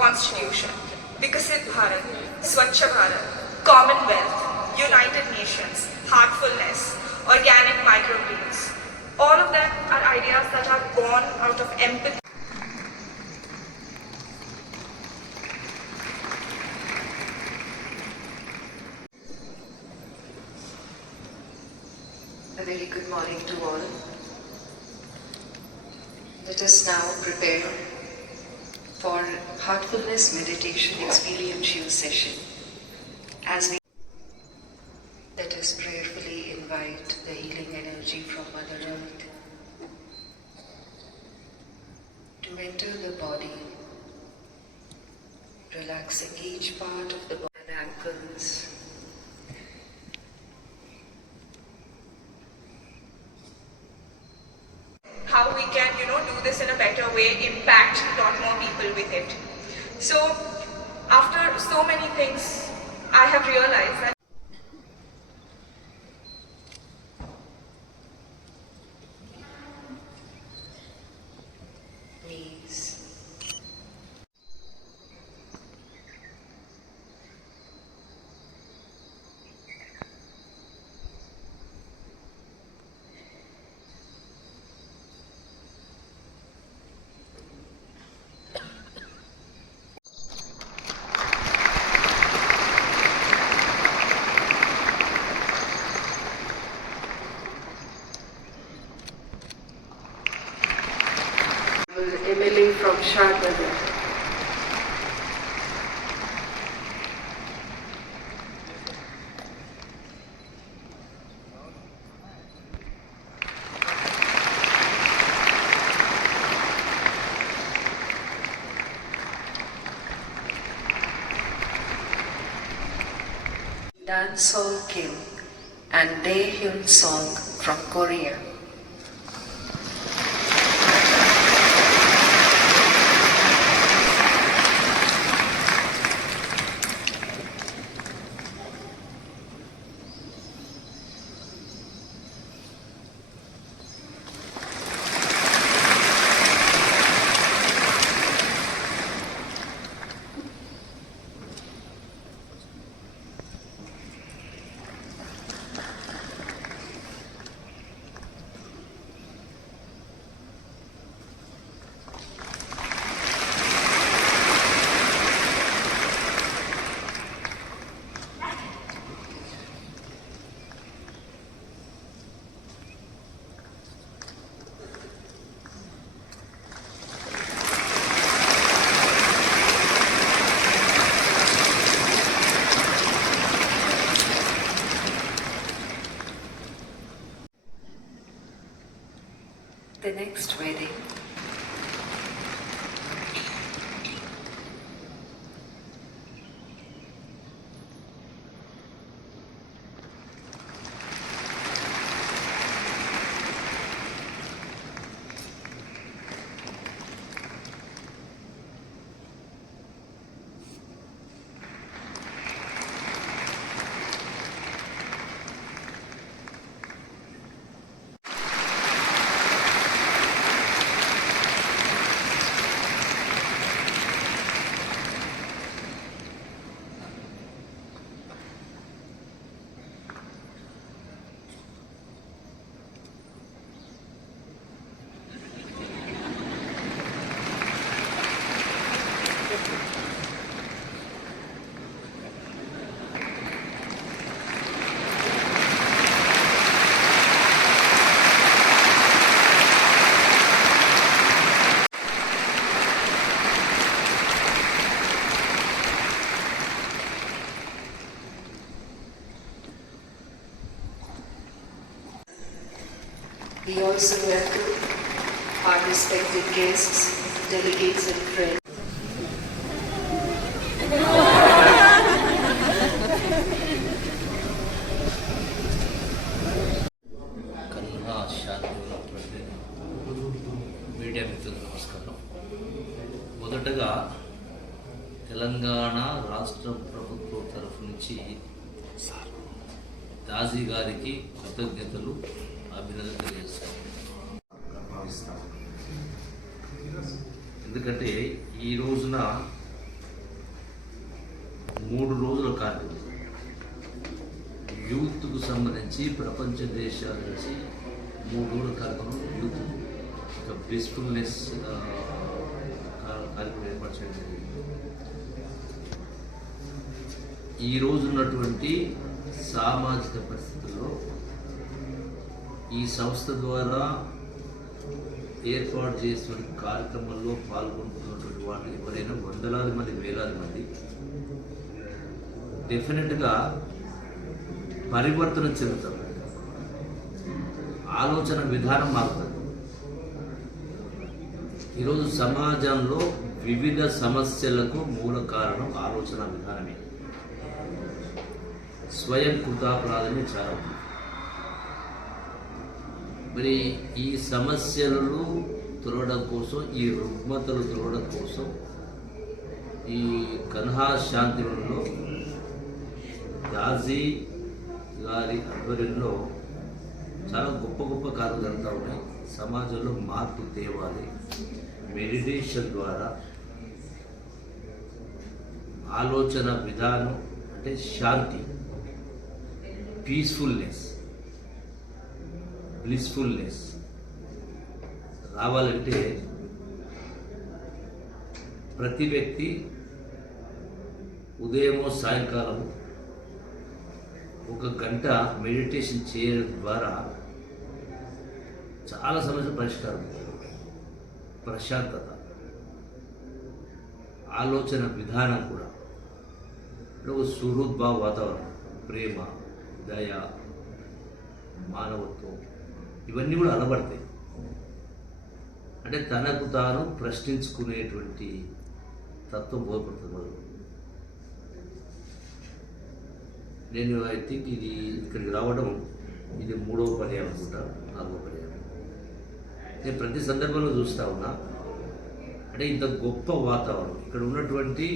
Constitution, Vikasit Bharat, Swachh Bharat, Commonwealth, United Nations, Heartfulness, Organic Microgreens. All of them are ideas that are born out of empathy. A very good morning to all. Let us now prepare for Heartfulness Meditation Experiential Session. As we let us prayerfully invite the healing energy from Mother Earth to enter the body, relaxing each part of the body and ankles. We can, you know, do this in a better way, impact a lot more people with it. So, after so many things, I have realized that. MLA from Chardonnay. Dan Sol Kim and Daehyun Song from Korea. Next wedding We also welcome our respected guests, delegates and friends. Media మిత్రులకు నమస్కారం మొదటగా తెలంగాణ రాష్ట్ర ప్రభుత్వం తరఫు నుంచి దాజీ గారికి కృతజ్ఞతలు అభినందన తెలియజేస్తాం ఎందుకంటే ఈ రోజున మూడు రోజుల కార్యక్రమం యూత్కు సంబంధించి ప్రపంచ దేశాల నుంచి మూడు రోజుల కార్యక్రమం యూత్ ఒక బ్లిస్ఫుల్నెస్ కార్యక్రమం ఏర్పాటు చేయడం జరిగింది. ఈ రోజు ఉన్నటువంటి సామాజిక పరిస్థితుల్లో ఈ సంస్థ ద్వారా ఏర్పాటు చేస్తున్న కార్యక్రమంలో పాల్గొంటున్నటువంటి వాళ్ళు ఎవరైనా వందలాది మంది వేలాది మంది డెఫినెట్గా పరివర్తన చెందుతారు. ఆలోచన విధానం మారుతుంది. ఈరోజు సమాజంలో వివిధ సమస్యలకు మూల కారణం ఆలోచన విధానమే. స్వయం కృతాపరాధమే చాలా ఉంది మరి ఈ సమస్యలను తొలగడం కోసం ఈ రుగ్మతలు తొలగడం కోసం ఈ కన్హా శాంతిలో గాజీ గారి ఆధ్వర్యంలో చాలా గొప్ప గొప్ప కార్యలు జరుగుతూ ఉన్నాయి. సమాజంలో మార్పు తేవాలి. మెడిటేషన్ ద్వారా ఆలోచన విధానం అంటే శాంతి పీస్ఫుల్నెస్ బ్లిస్ఫుల్నెస్ రావాలంటే ప్రతి వ్యక్తి ఉదయమో సాయంకాలం ఒక గంట మెడిటేషన్ చేయడం ద్వారా చాలా సమస్యలు పరిష్కారం ప్రశాంతత ఆలోచన విధానం కూడా. ఒక సుహృద్భావ వాతావరణం ప్రేమ దయ మానవత్వం. ఇవన్నీ కూడా అలవడతాయి అంటే తనకు తాను ప్రశ్నించుకునేటువంటి తత్వం బోధపడుతుంది మొదలు. నేను ఐ థింక్ ఇది ఇక్కడికి రావడం ఇది మూడవ పర్యాయం అనుకుంటా నాలుగో పర్యాయం. నేను ప్రతి సందర్భంలో చూస్తా ఉన్నా. అంటే ఇంత గొప్ప వాతావరణం ఇక్కడ ఉన్నటువంటి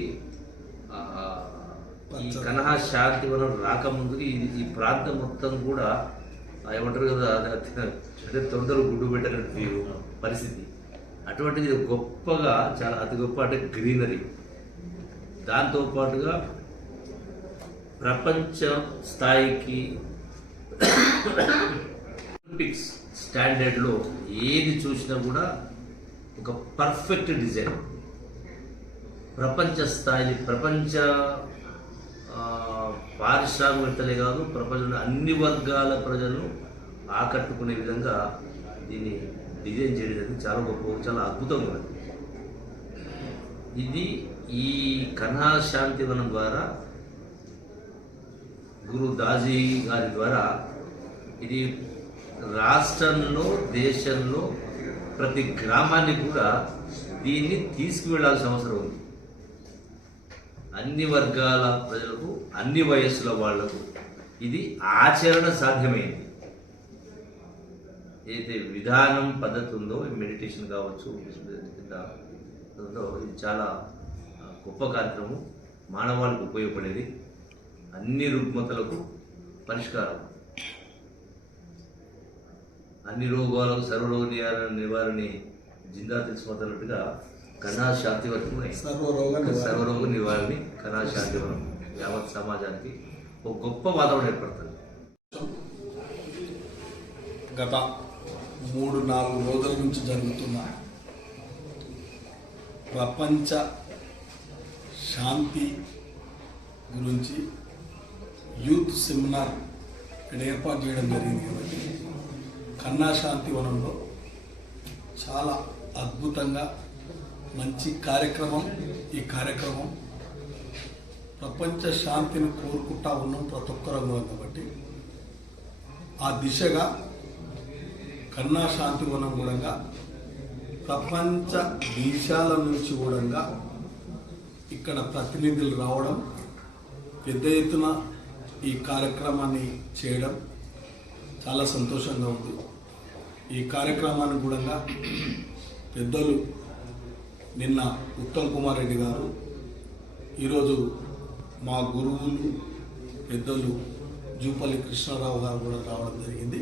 ఈ కనహా శాంతివనం రాకముందు ఈ ప్రాంతం మొత్తం కూడా ఏమంటారు కదా అంటే తొందర గుడ్డు పెట్టినటువంటి పరిస్థితి. అటువంటిది గొప్పగా చాలా అతి గొప్ప అంటే గ్రీనరీ. దాంతో పాటుగా ప్రపంచ స్థాయికి ఒలింపిక్స్ స్టాండర్డ్లో ఏది చూసినా కూడా ఒక పర్ఫెక్ట్ డిజైన్. ప్రపంచ స్థాయి ప్రపంచ పారిశ్రామికవేత్తలే కాదు ప్రపంచంలో అన్ని వర్గాల ప్రజలను ఆకట్టుకునే విధంగా దీన్ని డిజైన్ చేయడం చాలా గొప్ప చాలా అద్భుతంగా ఉంది. ఇది ఈ కన్హా శాంతివనం ద్వారా గురు దాజీ గారి ద్వారా ఇది రాష్ట్రంలో దేశంలో ప్రతి గ్రామాన్ని కూడా దీన్ని తీసుకువెళ్ళాల్సిన అవసరం ఉంది. అన్ని వర్గాల ప్రజలకు అన్ని వయస్సుల వాళ్ళకు ఇది ఆచరణ సాధ్యమైంది. ఏదైతే విధానం పద్ధతి ఉందో మెడిటేషన్ కావచ్చు కింద ఇది చాలా గొప్ప కార్యక్రమం. మానవాళికి ఉపయోగపడేది. అన్ని రుగ్మతలకు పరిష్కారం. అన్ని రోగాలకు సర్వరోగ నివారణ నివారణి జిందా తెలుసుకున్నట్టుగా కన్నా శాంతి వరకు సర్వరోగ నివారణ. సర్వరోగ నివారణి. కన్నా శాంతి వరం యావత్ సమాజానికి ఒక గొప్ప వాతావరణం ఏర్పడుతుంది. గత మూడు నాలుగు రోజుల నుంచి జరుగుతున్న ప్రపంచ శాంతి గురించి యూత్ సెమినార్ ఇక్కడ ఏర్పాటు చేయడం జరిగింది కాబట్టి కన్నా శాంతి వనంలో చాలా అద్భుతంగా మంచి కార్యక్రమం ఈ కార్యక్రమం ప్రపంచ శాంతిని కోరుకుంటా ఉన్నాం ప్రతి ఒక్కరం కాబట్టి. ఆ దిశగా కన్నా శాంతి వనం కూడా ప్రపంచ దేశాల నుంచి కూడా ఇక్కడ ప్రతినిధులు రావడం పెద్ద ఎత్తున ఈ కార్యక్రమాన్ని చేయడం చాలా సంతోషంగా ఉంది. ఈ కార్యక్రమాన్ని కూడా పెద్దలు నిన్న ఉత్తమ్ కుమార్ రెడ్డి గారు ఈరోజు మా గురువులు పెద్దలు జూపల్లి కృష్ణారావు గారు కూడా రావడం జరిగింది.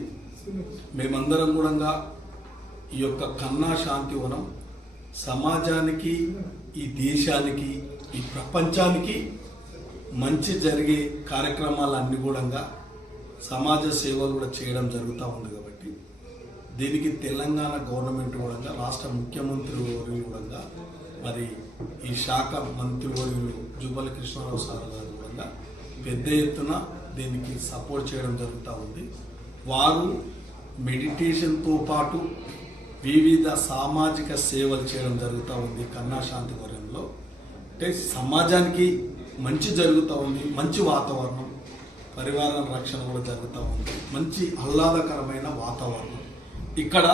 మేమందరం కూడా ఈ యొక్క కన్నా శాంతివనం సమాజానికి ఈ దేశానికి ఈ ప్రపంచానికి మంచి జరిగే కార్యక్రమాలన్నీ కూడా సమాజ సేవలు కూడా చేయడం జరుగుతూ ఉంది దీనికి తెలంగాణ గవర్నమెంట్ కూడా రాష్ట్ర ముఖ్యమంత్రి వర్యులు కూడా మరి ఈ శాఖ మంత్రివర్యులు జూపల్లి కృష్ణారావు సార్ గారు కూడా పెద్ద ఎత్తున దీనికి సపోర్ట్ చేయడం జరుగుతూ ఉంది. వారు మెడిటేషన్తో పాటు వివిధ సామాజిక సేవలు చేయడం జరుగుతూ ఉంది కన్నా శాంతి వరంలో. అంటే సమాజానికి మంచి జరుగుతూ ఉంది మంచి వాతావరణం పరివారం రక్షణ కూడా జరుగుతూ ఉంది. మంచి ఆహ్లాదకరమైన వాతావరణం. ఇక్కడ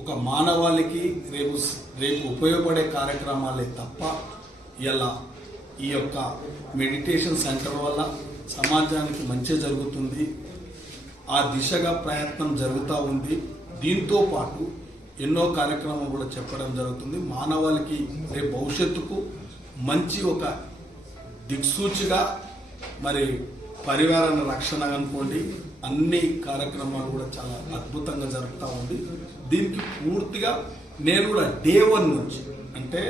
ఒక మానవాళికి రేపు రేపు ఉపయోగపడే కార్యక్రమాలే తప్ప ఇలా ఈ యొక్క మెడిటేషన్ సెంటర్ వల్ల సమాజానికి మంచి జరుగుతుంది. ఆ దిశగా ప్రయత్నం జరుగుతూ ఉంది. దీంతో పాటు ఎన్నో కార్యక్రమాలు కూడా చెప్పడం జరుగుతుంది. మానవాళికి రేపు భవిష్యత్తుకు మంచి ఒక దిక్సూచిగా మరి పరివార రక్షణ అనుకోండి అన్ని కార్యక్రమాలు కూడా చాలా అద్భుతంగా జరుగుతూ ఉంది. దీనికి పూర్తిగా నేను కూడా డే వన్ నుంచి అంటే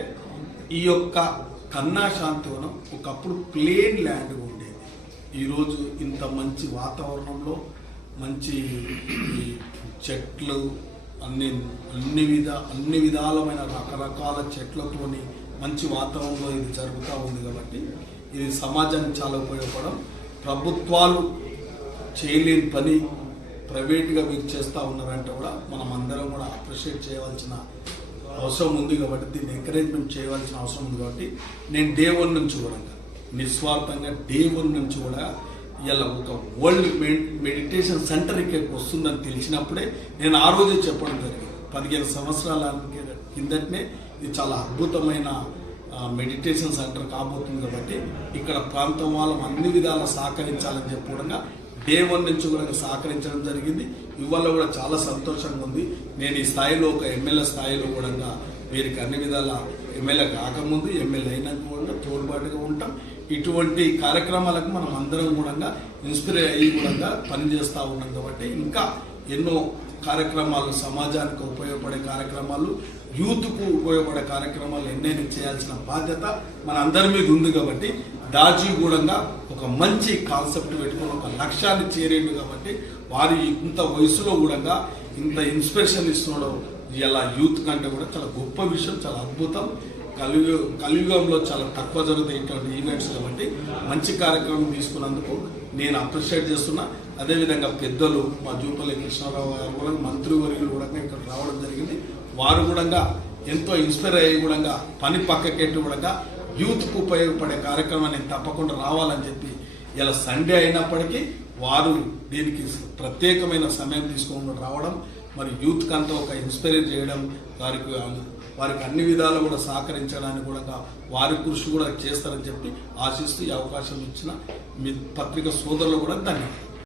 ఈ యొక్క కన్నా శాంతివనం ఒకప్పుడు ప్లేన్ ల్యాండ్ ఉండేది. ఈరోజు ఇంత మంచి వాతావరణంలో మంచి చెట్లు అన్ని అన్ని విధ అన్ని విధాలమైన రకరకాల చెట్లతోని మంచి వాతావరణంలో ఇది జరుగుతూ ఉంది కాబట్టి ఇది సమాజానికి చాలా ఉపయోగపడడం. ప్రభుత్వాలు చేయలేని పని ప్రైవేట్గా మీరు చేస్తూ ఉన్నారంటే కూడా మనం అందరం కూడా అప్రిషియేట్ చేయవలసిన అవసరం ఉంది కాబట్టి దీన్ని ఎంకరేజ్మెంట్ చేయవలసిన అవసరం ఉంది కాబట్టి నేను డే వన్ నుంచి కూడా నిస్వార్థంగా డే వన్ నుంచి కూడా ఇలా ఒక వరల్డ్ మెడిటేషన్ సెంటర్ ఇక్కడికి వస్తుందని తెలిసినప్పుడే నేను ఆ రోజే చెప్పడం జరిగింది. పదిహేను సంవత్సరాల కిందటనే ఇది చాలా అద్భుతమైన మెడిటేషన్ సెంటర్ కాబోతుంది కాబట్టి ఇక్కడ ప్రాంతం వాళ్ళం అన్ని విధాలా సహకరించాలని చెప్పడంగా డే వన్ నుంచి కూడా సహకరించడం జరిగింది. ఇవాళ కూడా చాలా సంతోషంగా ఉంది. నేను ఈ స్థాయిలో ఒక ఎమ్మెల్యే స్థాయిలో కూడా వీరికి అన్ని విధాల ఎమ్మెల్యే కాకముందు ఎమ్మెల్యే అయినాక కూడా తోడ్పాటుగా ఉంటాం. ఇటువంటి కార్యక్రమాలకు మనం అందరం కూడా ఇన్స్పైర్ అయ్యి కూడా పనిచేస్తూ ఉన్నాం కాబట్టి ఇంకా ఎన్నో కార్యక్రమాలు సమాజానికి ఉపయోగపడే కార్యక్రమాలు యూత్కు ఉపయోగపడే కార్యక్రమాలు ఎన్నైనా చేయాల్సిన బాధ్యత మన అందరి మీద ఉంది కాబట్టి దాజీగూడంగా ఒక మంచి కాన్సెప్ట్ పెట్టుకుని ఒక లక్ష్యాన్ని చేరేడు కాబట్టి వారి ఇంత వయసులో కూడా ఇంత ఇన్స్పిరేషన్ ఇస్తున్నాడు ఇలా యూత్ కంటే కూడా చాలా గొప్ప విషయం చాలా అద్భుతం. కలియుగ కలియుగంలో చాలా తక్కువ జరుగుతాయి ఈవెంట్స్ కాబట్టి మంచి కార్యక్రమం తీసుకున్నందుకు నేను అప్రిషియేట్ చేస్తున్నా. అదేవిధంగా పెద్దలు మా జూపల్లి కృష్ణారావు గారు కూడా మంత్రివర్యులు కూడా ఇక్కడ రావడం జరిగింది. వారు కూడా ఎంతో ఇన్స్పైర్ అయ్యి కూడా పని పక్కకెట్టి కూడా యూత్కు ఉపయోగపడే కార్యక్రమాన్ని తప్పకుండా రావాలని చెప్పి ఇలా సండే అయినప్పటికీ వారు దీనికి ప్రత్యేకమైన సమయం తీసుకొని రావడం మరి యూత్కి అంతా ఒక ఇన్స్పైర్ చేయడం వారికి వారికి అన్ని విధాలు కూడా సహకరించడానికి కూడా వారి కృషి కూడా చేస్తారని చెప్పి ఆశిస్తూ ఈ అవకాశం ఇచ్చిన మీ పత్రిక సోదరులు కూడా ధన్యవాదాలు.